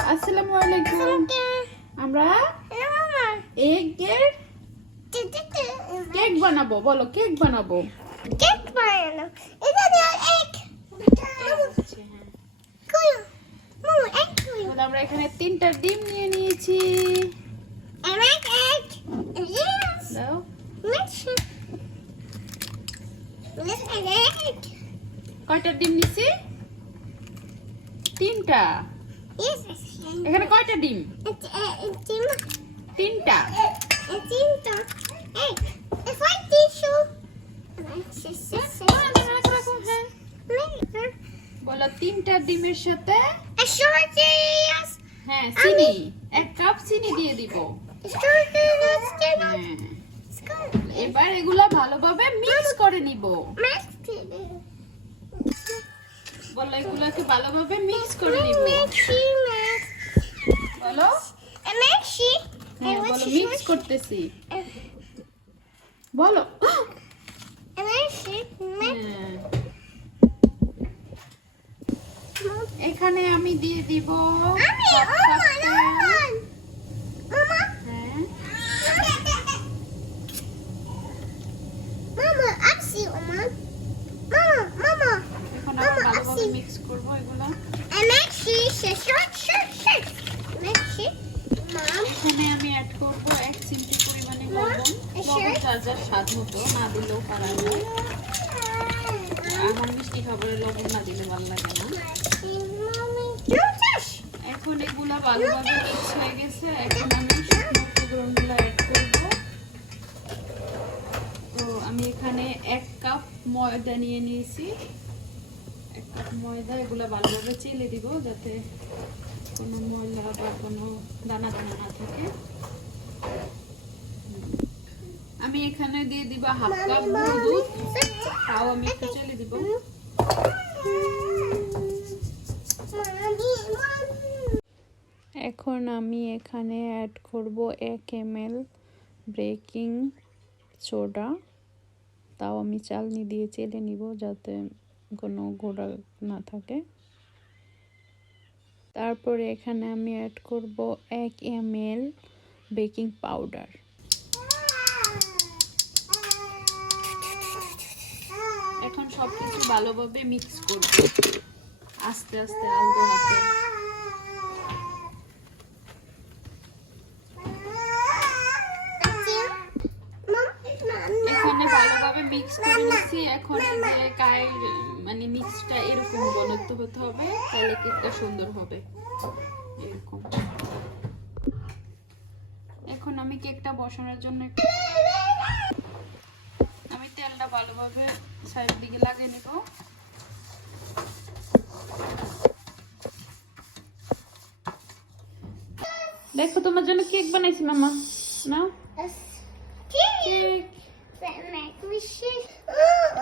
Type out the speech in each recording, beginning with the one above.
আসসালামু আলাইকুম। আমরা এগের কেক বানাবো বলো কেক বানাবো। কেক বানানো। এটা এক। আমরা এখানে তিনটা ডিম নিয়ে নিয়েছি। কয়টা ডিম নিছি তিনটা। এখানে কয়টা ডিম? তিনটা? বলো তিনটা ডিমের সাথে হ্যাঁ চিনি। এক কাপ চিনি দিয়ে দিব। হ্যাঁ। এবার এগুলা ভালোভাবে মিক্স করে নিবো। Maxi. ভালোভাবে মিক্স করে নিব মিক্সি বলো Maxi. হ্যাঁ বলো মিক্স করতেছি বলো Maxi. হ্যাঁ। এখানে আমি দিয়ে দিব Mommy, এখানে আমি অ্যাড করব এক চিমটি পরিমাণে লবণ। লবণ যার যার স্বাদ মতো না দিলেও পারা যায়। আমার মিষ্টি খাবারে লবণ না দিলে ভালো লাগে না। Maxi, Mommy. No touch. এখন এগুলা ভালোভাবে মিক্স হয়ে গেছে। এখন আমি শুকনো উপকরণগুলো অ্যাড করব। তো আমি এখানে এক কাপ ময়দা নিয়ে নিয়েছি। ময়দা, এগুলা ভালোভাবে চেলে দিব যাতে কোনো ময়লা বা কোনো দানা দানা না থাকে। আমি এখানে দিয়ে দিব হাফ কাপ গুঁড়ো দুধ, তাও আমি একটু চেলে দিব। এখন আমি এখানে অ্যাড করব এক এম এল বেকিং সোডা তাও আমি চালনি দিয়ে চেলে নিব যাতে কোনো গোড়া না থাকে। তারপরে এখানে আমি অ্যাড করব এক এম এল বেকিং পাউডার এখন সব কিছু ভালোভাবে মিক্স করব। আস্তে আস্তে, আলতো হাতে এখানে ভালোভাবে এখন যে মানে মিক্সটা এরকম হতে হবে, তাহলে কেকটা সুন্দর হবে। এরকম। এখন আমি কেকটা বসানোর জন্য আমি তেলটা ভালোভাবে সাইড দিকে লাগিয়ে নিব। দেখো তোমার জন্য কেক বানাইছি মামা। না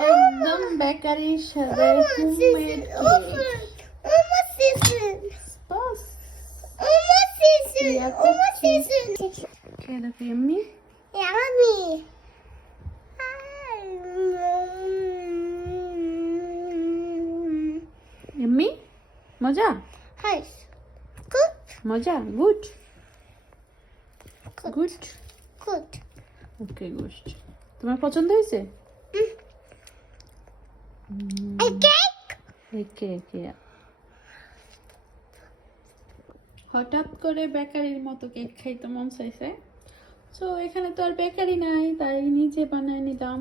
একদম বেকারির সাথে হোমমেড কেক খেয়ে দেখো এমনি এমনি মজা মজা গুড গুড ওকে গুড তোমার পছন্দ হয়েছে? হঠাৎ করে বেকারির মতো কেক খাইতে মন চাইছে। তো এখানে তো আর বেকারি নাই তাই নিজে বানায় নিলাম।